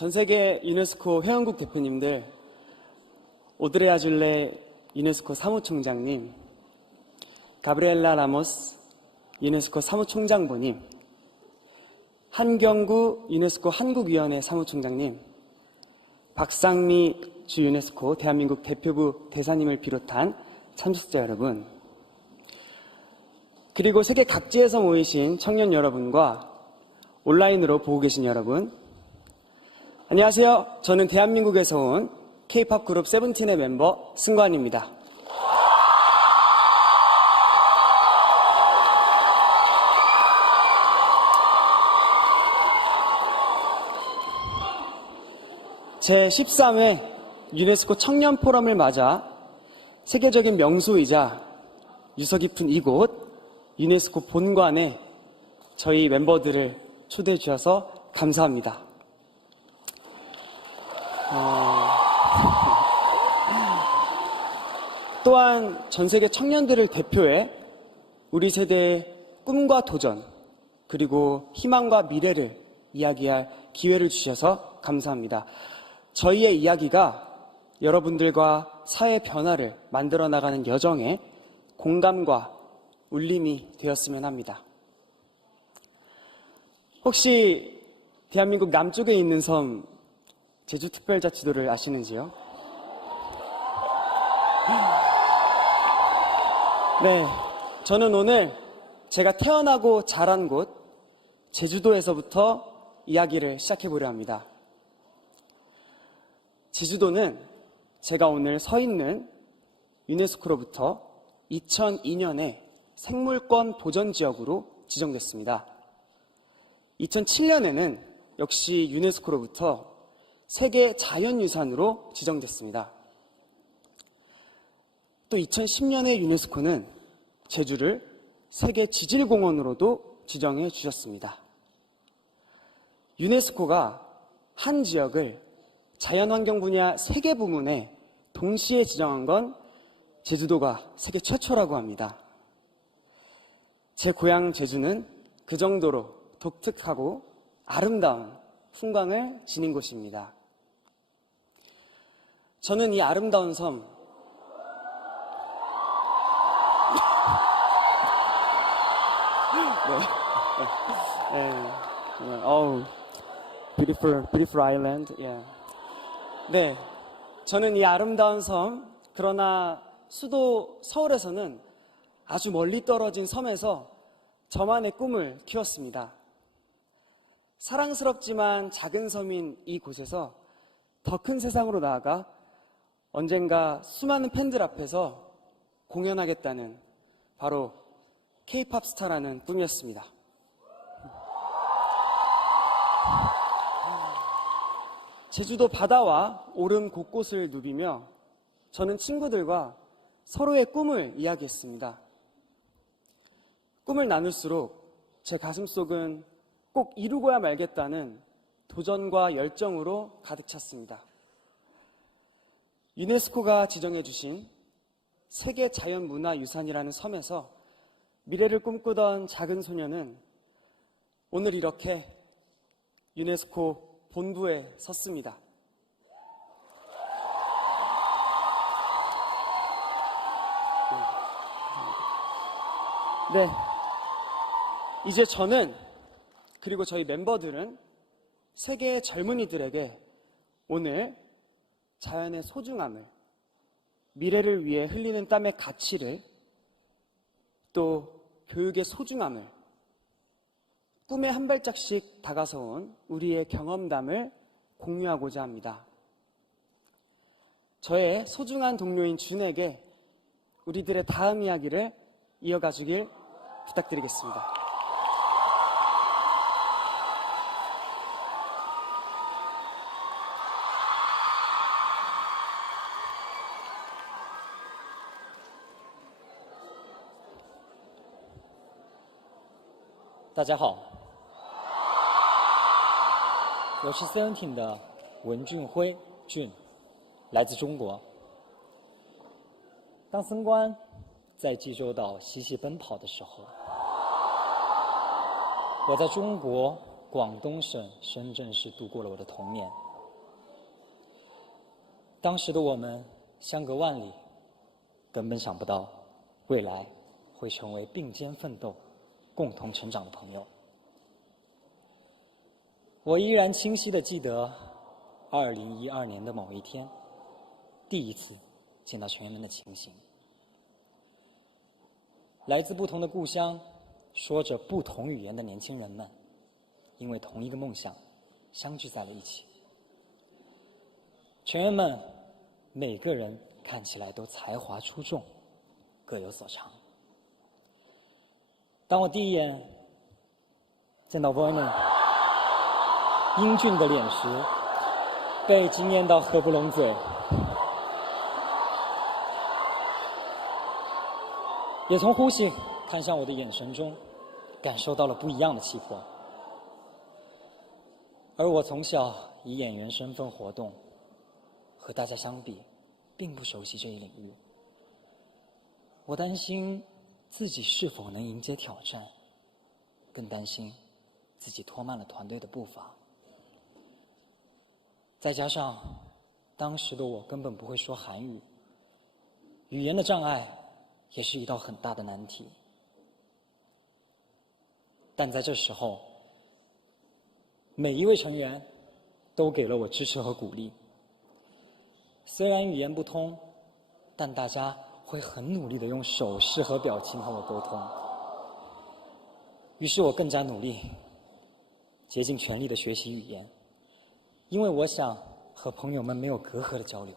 전 세계 유네스코 회원국 대표님들, 오드레 아줄레 유네스코 사무총장님, 가브리엘라 라모스 유네스코 사무총장부님, 한경구 유네스코 한국위원회 사무총장님, 박상미 주 유네스코 대한민국 대표부 대사님을 비롯한 참석자 여러분, 그리고 세계 각지에서 모이신 청년 여러분과 온라인으로 보고 계신 여러분, 안녕하세요. 저는 대한민국에서 온 K-POP 그룹 세븐틴의 멤버 승관입니다. 제13회 유네스코 청년 포럼을 맞아 세계적인 명소이자 유서 깊은 이곳 유네스코 본관에 저희 멤버들을 초대해 주셔서 감사합니다. 또한 전 세계 청년들을 대표해 우리 세대의 꿈과 도전, 그리고 희망과 미래를 이야기할 기회를 주셔서 감사합니다. 저희의 이야기가 여러분들과 사회 변화를 만들어 나가는 여정에 공감과 울림이 되었으면 합니다. 혹시 대한민국 남쪽에 있는 섬 제주특별자치도를 아시는지요? 네, 저는 오늘 제가 태어나고 자란 곳 제주도에서부터 이야기를 시작해보려 합니다. 제주도는 제가 오늘 서 있는 유네스코로부터 2002년에 생물권 보전지역으로 지정됐습니다. 2007년에는 역시 유네스코로부터 세계 자연유산으로 지정됐습니다. 또 2010년에 유네스코는 제주를 세계 지질공원으로도 지정해 주셨습니다. 유네스코가 한 지역을 자연환경 분야 3개 부문에 동시에 지정한 건 제주도가 세계 최초라고 합니다. 제 고향 제주는 그 정도로 독특하고 아름다운 풍광을 지닌 곳입니다. 저는 이 아름다운 섬, beautiful island. 네, 저는 이 아름다운 섬, 그러나 수도 서울에서는 아주 멀리 떨어진 섬에서 저만의 꿈을 키웠습니다. 사랑스럽지만 작은 섬인 이곳에서 더 큰 세상으로 나아가 언젠가 수많은 팬들 앞에서 공연하겠다는 바로 K-POP 스타라는 꿈이었습니다. 제주도 바다와 오름 곳곳을 누비며 저는 친구들과 서로의 꿈을 이야기했습니다. 꿈을 나눌수록 제 가슴속은 꼭 이루고야 말겠다는 도전과 열정으로 가득 찼습니다. 유네스코가 지정해 주신 세계 자연문화유산이라는 섬에서 미래를 꿈꾸던 작은 소녀는 오늘 이렇게 유네스코 본부에 섰습니다. 네, 이제 저는, 그리고 저희 멤버들은 세계의 젊은이들에게 오늘 자연의 소중함을, 미래를 위해 흘리는 땀의 가치를, 또 교육의 소중함을, 꿈에 한 발짝씩 다가서 온 우리의 경험담을 공유하고자 합니다. 저의 소중한 동료인 준에게 우리들의 다음 이야기를 이어가 주길 부탁드리겠습니다. 大家好，我是 Seventeen 的文俊辉俊，来自中国。当僧官在济州岛嬉戏奔跑的时候，我在中国广东省深圳市度过了我的童年。当时的我们相隔万里，根本想不到未来会成为并肩奋斗、共同成长的朋友。我依然清晰地记得2012年的某一天，第一次见到全员们的情形。来自不同的故乡，说着不同语言的年轻人们，因为同一个梦想，相聚在了一起。全员们每个人看起来都才华出众，各有所长。当我第一眼见到 Vernon 英俊的脸时，被惊艳到合不拢嘴，也从呼吸看向我的眼神中，感受到了不一样的气魄。而我从小以演员身份活动，和大家相比，并不熟悉这一领域。我担心自己是否能迎接挑战，更担心自己拖慢了团队的步伐。再加上当时的我根本不会说韩语，语言的障碍也是一道很大的难题。但在这时候，每一位成员都给了我支持和鼓励。虽然语言不通，但大家会很努力地用手势和表情和我沟通。于是我更加努力，竭尽全力地学习语言，因为我想和朋友们没有隔阂的交流。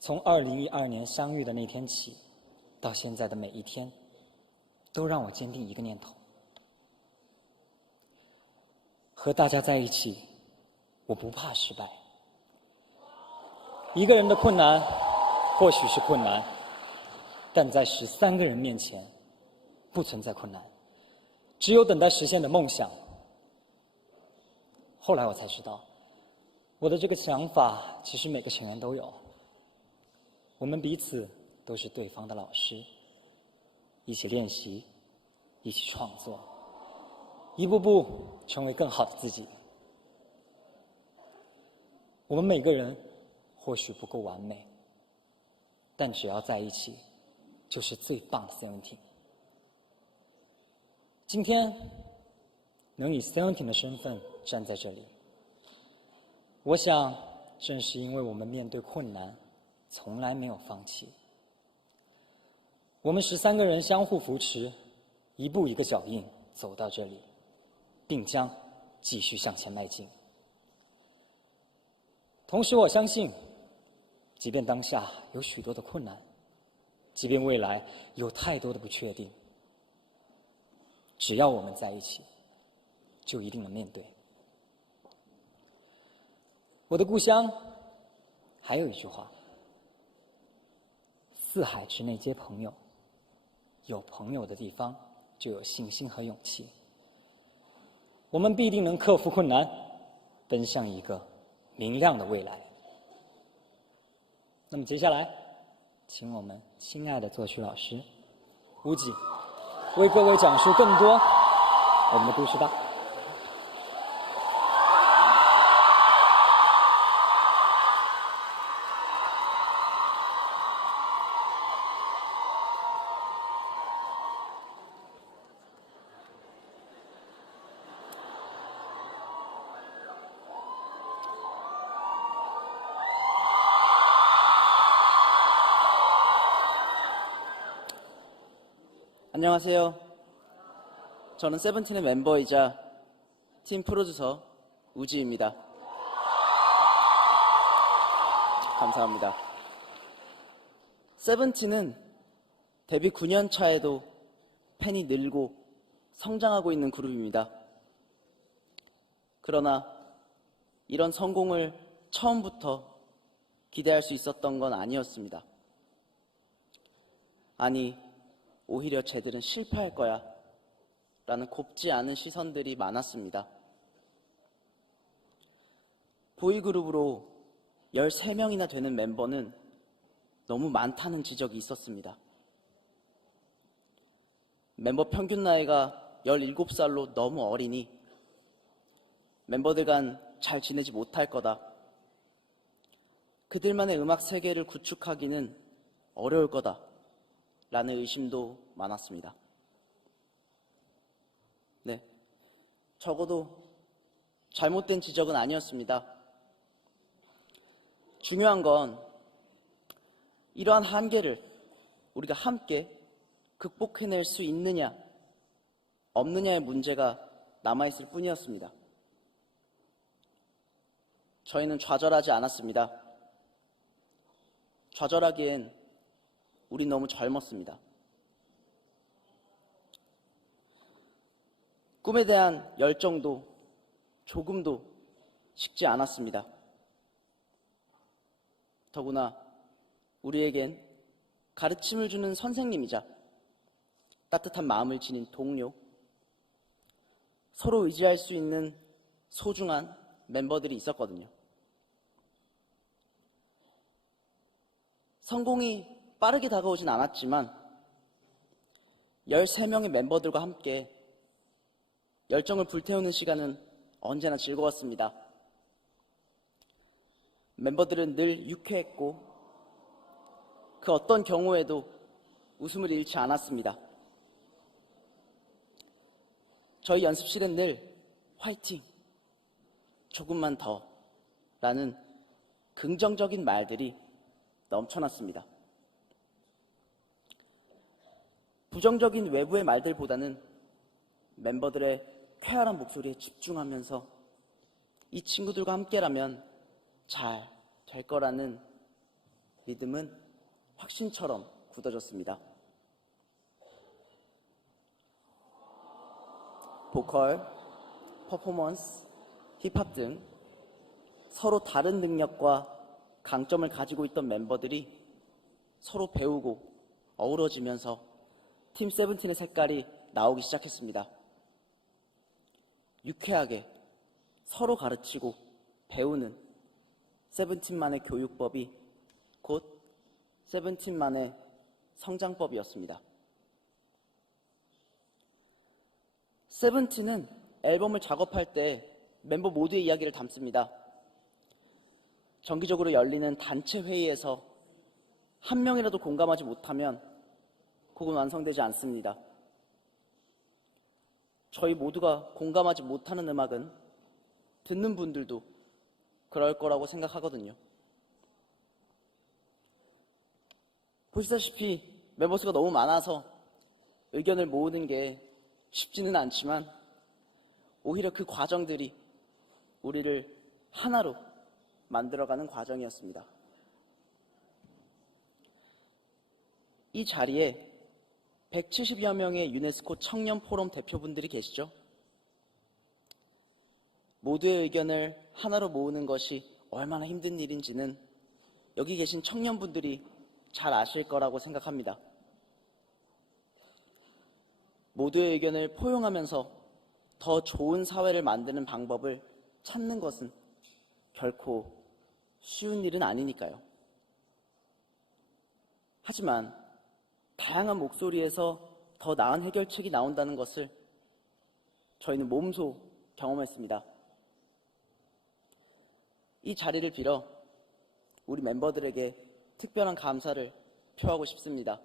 从2012年相遇的那天起，到现在的每一天，都让我坚定一个念头：和大家在一起，我不怕失败。一个人的困难或许是困难，但在13个人面前，不存在困难，只有等待实现的梦想。后来我才知道，我的这个想法其实每个成员都有。我们彼此都是对方的老师，一起练习，一起创作，一步步成为更好的自己。我们每个人或许不够完美，但只要在一起，就是最棒的 Seventeen。今天能以 Seventeen 的身份站在这里，我想正是因为我们面对困难从来没有放弃。我们13个人相互扶持，一步一个脚印走到这里，并将继续向前迈进。同时我相信，即便当下有许多的困难，即便未来有太多的不确定，只要我们在一起，就一定能面对。我的故乡还有一句话：四海之内皆朋友，有朋友的地方就有信心和勇气。我们必定能克服困难，奔向一个明亮的未来。那么接下来，请我们亲爱的作曲老师吴吉为各位讲述更多我们的故事吧。안녕하세요. 저는 세븐틴의 멤버이자 팀 프로듀서 우지입니다. 감사합니다. 세븐틴은 데뷔 9년 차에도 팬이 늘고 성장하고 있는 그룹입니다. 그러나 이런 성공을 처음부터 기대할 수 있었던 건 아니었습니다. 아니, 오히려 쟤들은 실패할 거야 라는 곱지 않은 시선들이 많았습니다. 보이그룹으로 13명이나 되는 멤버는 너무 많다는 지적이 있었습니다. 멤버 평균 나이가 17살로 너무 어리니 멤버들 간 잘 지내지 못할 거다 그들만의 음악 세계를 구축하기는 어려울 거다라는 의심도 많았습니다. 네, 적어도 잘못된 지적은 아니었습니다. 중요한 건 이러한 한계를 우리가 함께 극복해낼 수 있느냐, 없느냐의 문제가 남아있을 뿐이었습니다. 저희는 좌절하지 않았습니다. 좌절하기엔 우린 너무 젊었습니다. 꿈에 대한 열정도 조금도 식지 않았습니다. 더구나 우리에겐 가르침을 주는 선생님이자 따뜻한 마음을 지닌 동료, 서로 의지할 수 있는 소중한 멤버들이 있었거든요. 성공이 빠르게 다가오진 않았지만 13명의 멤버들과 함께 열정을 불태우는 시간은 언제나 즐거웠습니다. 멤버들은 늘 유쾌했고 그 어떤 경우에도 웃음을 잃지 않았습니다. 저희 연습실엔 늘 화이팅, 조금만 더 라는 긍정적인 말들이 넘쳐났습니다. 부정적인 외부의 말들보다는 멤버들의 쾌활한 목소리에 집중하면서 이 친구들과 함께라면 잘 될 거라는 믿음은 확신처럼 굳어졌습니다. 보컬, 퍼포먼스, 힙합 등 서로 다른 능력과 강점을 가지고 있던 멤버들이 서로 배우고 어우러지면서 팀 세븐틴의 색깔이 나오기 시작했습니다. 유쾌하게 서로 가르치고 배우는 세븐틴만의 교육법이 곧 세븐틴만의 성장법이었습니다. 세븐틴은 앨범을 작업할 때 멤버 모두의 이야기를 담습니다. 정기적으로 열리는 단체 회의에서 한 명이라도 공감하지 못하면 곡은 완성되지 않습니다. 저희 모두가 공감하지 못하는 음악은 듣는 분들도 그럴 거라고 생각하거든요. 보시다시피 멤버 수가 너무 많아서 의견을 모으는 게 쉽지는 않지만 오히려 그 과정들이 우리를 하나로 만들어가는 과정이었습니다. 이 자리에 170여 명의 유네스코 청년 포럼 대표분들이 계시죠? 모두의 의견을 하나로 모으는 것이 얼마나 힘든 일인지는 여기 계신 청년분들이 잘 아실 거라고 생각합니다. 모두의 의견을 포용하면서 더 좋은 사회를 만드는 방법을 찾는 것은 결코 쉬운 일은 아니니까요. 하지만 다양한 목소리에서 더 나은 해결책이 나온다는 것을 저희는 몸소 경험했습니다. 이 자리를 빌어 우리 멤버들에게 특별한 감사를 표하고 싶습니다.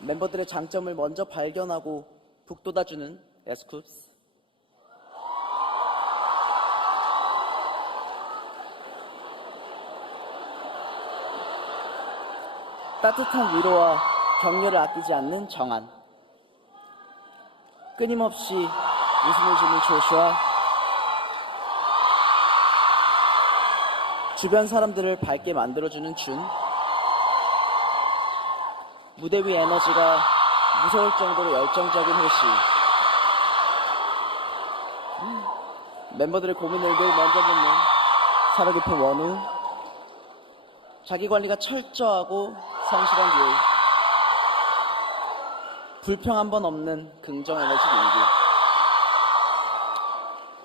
멤버들의 장점을 먼저 발견하고 북돋아주는 에스쿱스, 따뜻한 위로와 격려를 아끼지 않는 정한, 끊임없이 웃음을 주는 조슈아, 주변 사람들을 밝게 만들어주는 준, 무대 위 에너지가 무서울 정도로 열정적인 호시, 멤버들의 고민을 늘 먼저 묻는 사려 깊은 원우, 자기관리가 철저하고 성실한 유이, 불평 한 번 없는 긍정 에너지 민기,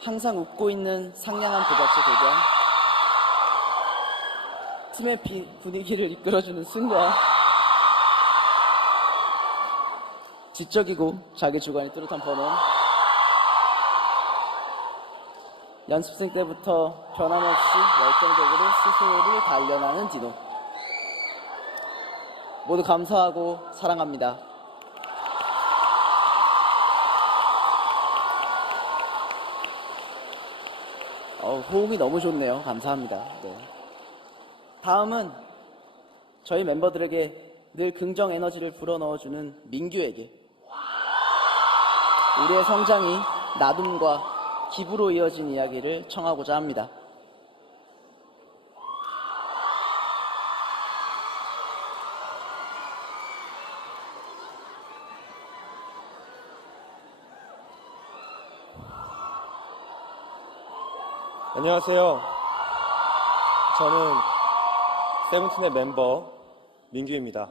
항상 웃고 있는 상냥한 부잣집 도겸, 팀의 분위기를 이끌어주는 승과 지적이고 자기 주관이 뚜렷한 번호. 연습생 때부터 변함없이 열정적으로 스스로를 단련하는 디노. 모두 감사하고 사랑합니다. 호응이 너무 좋네요. 감사합니다. 네. 다음은 저희 멤버들에게 늘 긍정 에너지를 불어넣어주는 민규에게 우리의 성장이 나눔과 기부로 이어진 이야기를 청하고자 합니다. 안녕하세요. 저는 세븐틴의 멤버 민규입니다.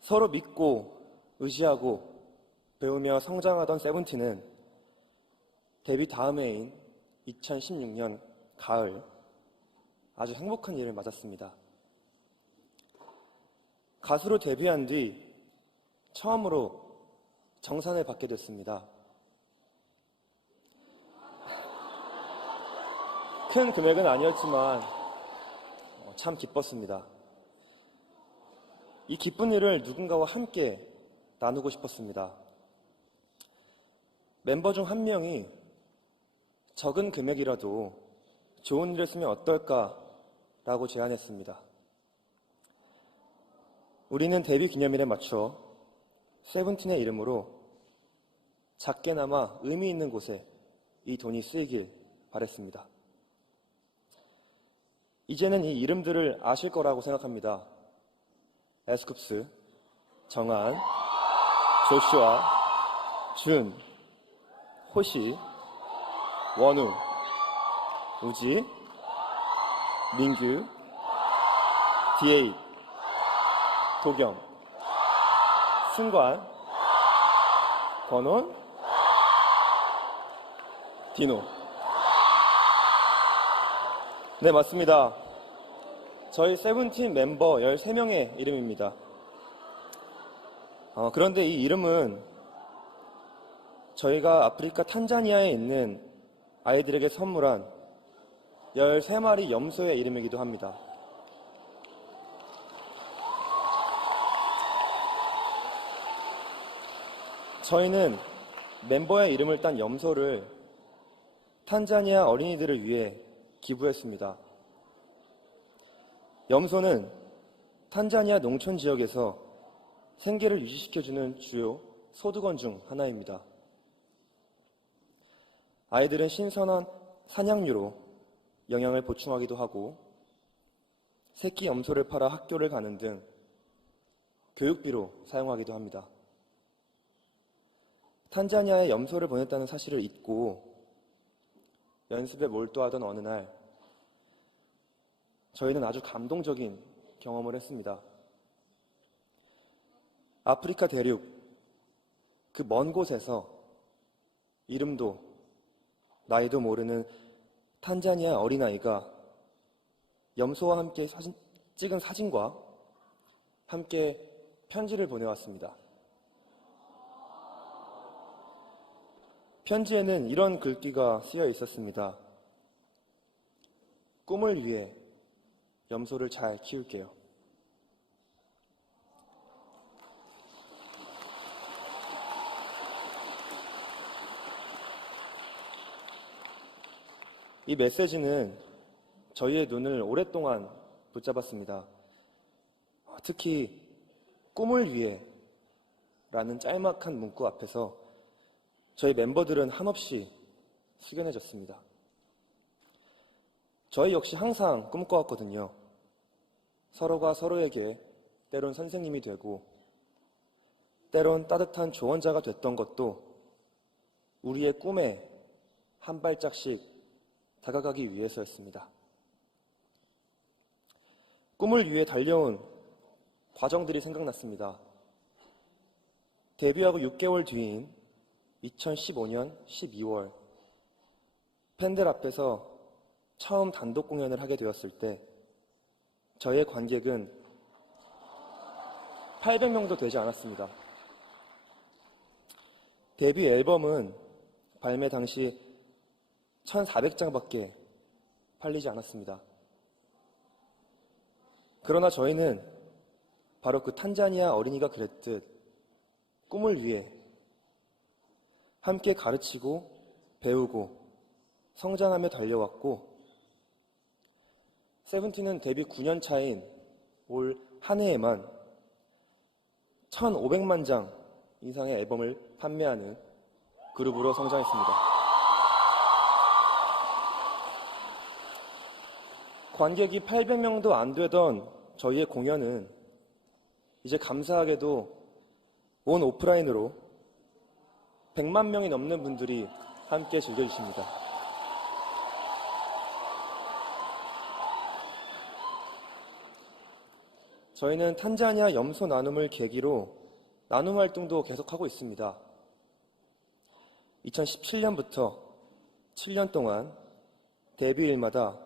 서로 믿고 의지하고 배우며 성장하던 세븐틴은 데뷔 다음 해인 2016년 가을 아주 행복한 일을 맞았습니다. 가수로 데뷔한 뒤 처음으로 정산을 받게 됐습니다. 큰 금액은 아니었지만 참 기뻤습니다. 이 기쁜 일을 누군가와 함께 나누고 싶었습니다. 멤버 중 한 명이 적은 금액이라도 좋은 일을 쓰면 어떨까라고 제안했습니다. 우리는 데뷔 기념일에 맞춰 세븐틴의 이름으로 작게나마 의미 있는 곳에 이 돈이 쓰이길 바랬습니다. 이제는 이 이름들을 아실 거라고 생각합니다. 에스쿱스, 정한, 조슈아, 준, 호시, 원우, 우지, 민규, 디에잇, 도경, 승관, 권원, 디노. 네, 맞습니다. 저희 세븐틴 멤버 13명의 이름입니다. 그런데 이 이름은 저희가 아프리카 탄자니아에 있는 아이들에게 선물한 13마리 염소의 이름이기도 합니다. 저희는 멤버의 이름을 딴 염소를 탄자니아 어린이들을 위해 기부했습니다. 염소는 탄자니아 농촌 지역에서 생계를 유지시켜주는 주요 소득원 중 하나입니다. 아이들은 신선한 사냥류로 영양을 보충하기도 하고 새끼 염소를 팔아 학교를 가는 등 교육비로 사용하기도 합니다. 탄자니아에 염소를 보냈다는 사실을 잊고 연습에 몰두하던 어느 날 저희는 아주 감동적인 경험을 했습니다. 아프리카 대륙 그 먼 곳에서 이름도 나이도 모르는 탄자니아 어린아이가 염소와 함께 찍은 사진과 함께 편지를 보내왔습니다. 편지에는 이런 글귀가 쓰여 있었습니다. 꿈을 위해 염소를 잘 키울게요. 이 메시지는 저희의 눈을 오랫동안 붙잡았습니다. 특히 꿈을 위해 라는 짤막한 문구 앞에서 저희 멤버들은 한없이 숙연해졌습니다. 저희 역시 항상 꿈꿔왔거든요. 서로가 서로에게 때론 선생님이 되고 때론 따뜻한 조언자가 됐던 것도 우리의 꿈에 한 발짝씩 다가가기 위해서였습니다. 꿈을 위해 달려온 과정들이 생각났습니다. 데뷔하고 6개월 뒤인 2015년 12월 팬들 앞에서 처음 단독 공연을 하게 되었을 때 저희의 관객은 800명도 되지 않았습니다. 데뷔 앨범은 발매 당시 1,400장밖에 팔리지 않았습니다. 그러나 저희는 바로 그 탄자니아 어린이가 그랬듯 꿈을 위해 함께 가르치고 배우고 성장하며 달려왔고, 세븐틴은 데뷔 9년 차인 올 한 해에만 1,500만 장 이상의 앨범을 판매하는 그룹으로 성장했습니다. 관객이 800명도 안 되던 저희의 공연은 이제 감사하게도 온 오프라인으로 100만 명이 넘는 분들이 함께 즐겨주십니다. 저희는 탄자니아 염소 나눔을 계기로 나눔 활동도 계속하고 있습니다. 2017년부터 7년 동안 데뷔일마다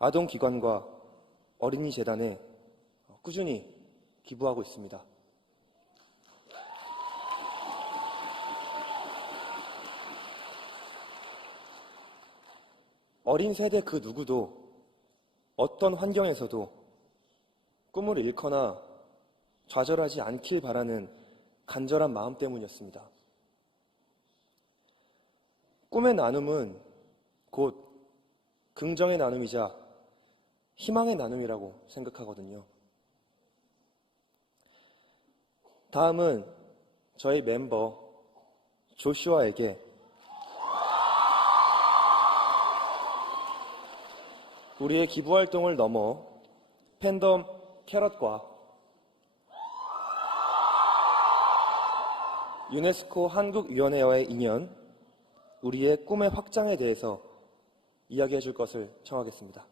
아동기관과 어린이재단에 꾸준히 기부하고 있습니다. 어린 세대 그 누구도 어떤 환경에서도 꿈을 잃거나 좌절하지 않길 바라는 간절한 마음 때문이었습니다. 꿈의 나눔은 곧 긍정의 나눔이자 희망의 나눔이라고 생각하거든요. 다음은 저희 멤버 조슈아에게 우리의 기부 활동을 넘어 팬덤 캐럿과 유네스코 한국위원회와의 인연, 우리의 꿈의 확장에 대해서 이야기해 줄 것을 청하겠습니다.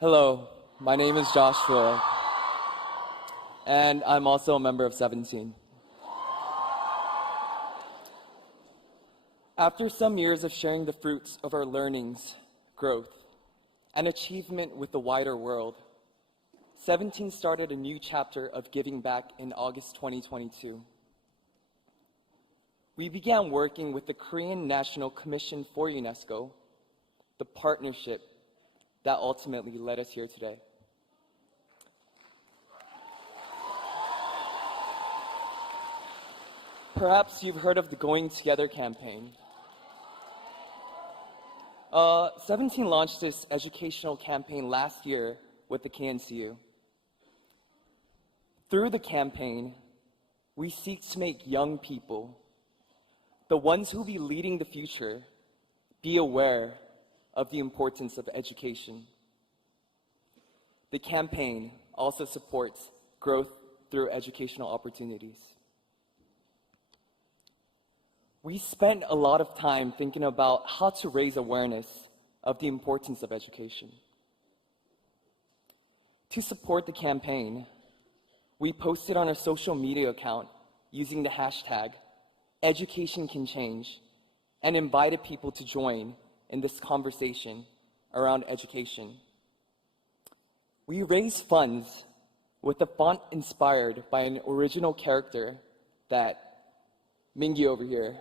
Hello, my name is Joshua, and I'm also a member of 17. After some years of sharing the fruits of our learnings, growth, and achievement with the wider world, 17 started a new chapter of giving back in August 2022. We began working with the Korean National Commission for UNESCO, the partnership that ultimately led us here today. Perhaps you've heard of the Going Together campaign. 17 launched this educational campaign last year with the KNCU. Through the campaign, we seek to make young people, the ones who will be leading the future, be aware of the importance of education. The campaign also supports growth through educational opportunities. We spent a lot of time thinking about how to raise awareness of the importance of education. To support the campaign, we posted on our social media account using the hashtag #EducationCanChange and invited people to join in this conversation around education. We raised funds with a font inspired by an original character that Mingi over here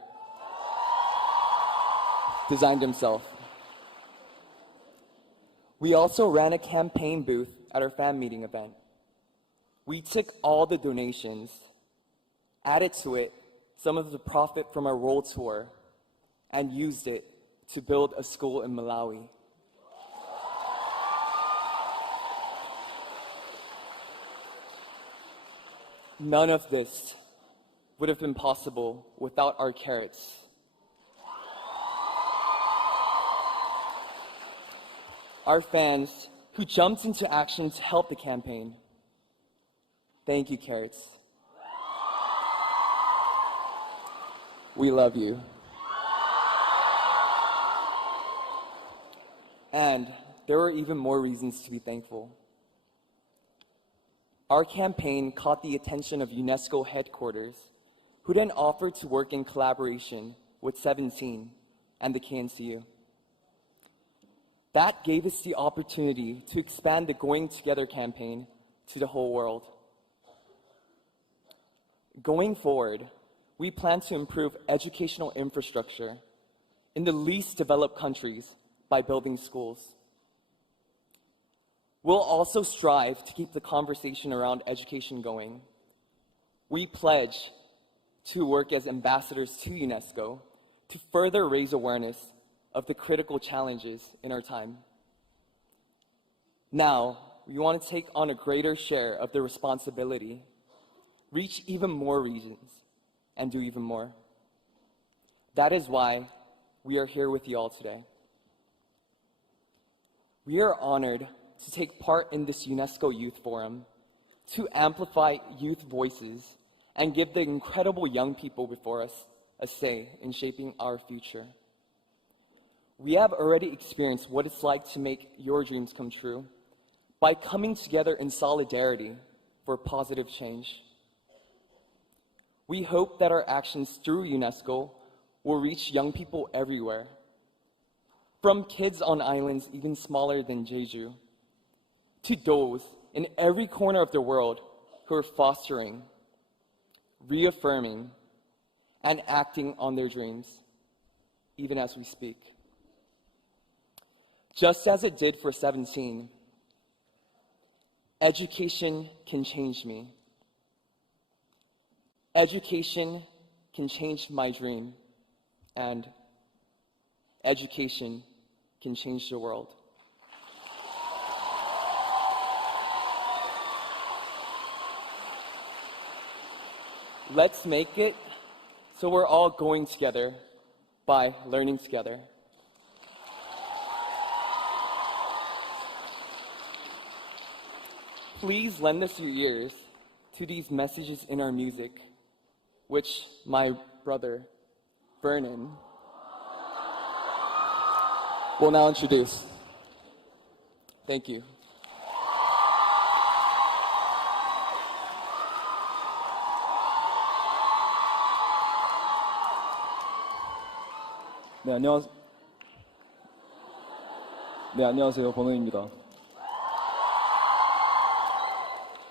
designed himself. We also ran a campaign booth at our fan meeting event. We took all the donations, added to it some of the profit from our world tour, and used it to build a school in Malawi. None of this would have been possible without our carrots. Our fans who jumped into action to help the campaign. Thank you, Carrots. We love you. And there were even more reasons to be thankful. Our campaign caught the attention of UNESCO headquarters, who then offered to work in collaboration with 17 and the KNCU. That gave us the opportunity to expand the Going Together campaign to the whole world. Going forward, we plan to improve educational infrastructure in the least developed countries by building schools. We'll also strive to keep the conversation around education going. We pledge to work as ambassadors to UNESCO to further raise awareness of the critical challenges in our time. Now, we want to take on a greater share of the responsibility, reach even more regions, and do even more. That is why we are here with you all today. We are honored to take part in this UNESCO Youth Forum to amplify youth voices and give the incredible young people before us a say in shaping our future. We have already experienced what it's like to make your dreams come true by coming together in solidarity for positive change. We hope that our actions through UNESCO will reach young people everywhere, from kids on islands even smaller than Jeju, to those in every corner of the world who are fostering, reaffirming, and acting on their dreams, even as we speak. Just as it did for 17, education can change me. Education can change my dream, and education can change the world. Let's make it so we're all going together by learning together. Please lend us your ears to these messages in our music, which my brother, Vernon, will now introduce. Thank you. 네, 안녕하세요. 번호입니다.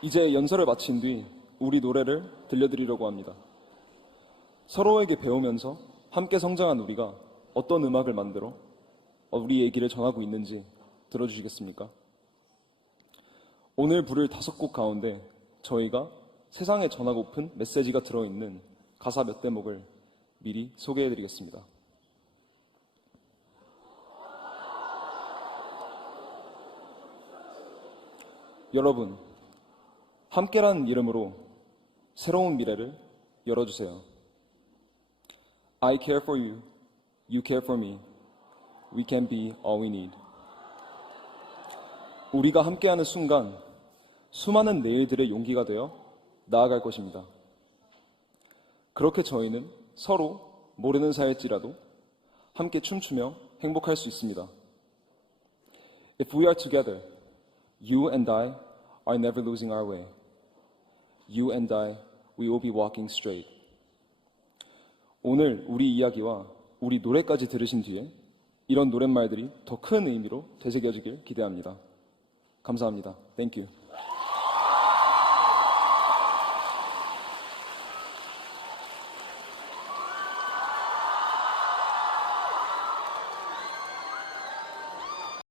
이제 연설을 마친 뒤 우리 노래를 들려드리려고 합니다. 서로에게 배우면서 함께 성장한 우리가 어떤 음악을 만들어 우리 얘기를 전하고 있는지 들어주시겠습니까? 오늘 부를 5곡 가운데 저희가 세상에 전하고픈 메시지가 들어있는 가사 몇 대목을 미리 소개해드리겠습니다. 여러분, 함께라는 이름으로 새로운 미래를 열어주세요. I care for you, you care for me, we can be all we need. 우리가 함께하는 순간 수많은 내일들의 용기가 되어 나아갈 것입니다. 그렇게 저희는 서로 모르는 사이일지라도 함께 춤추며 행복할 수 있습니다. If we are together, you and I are never losing our way. You and I, we will be walking straight. 오늘 우리 이야기와 우리 노래까지 들으신 뒤에 이런 노랫말들이 더 큰 의미로 되새겨지길 기대합니다. 감사합니다. Thank you.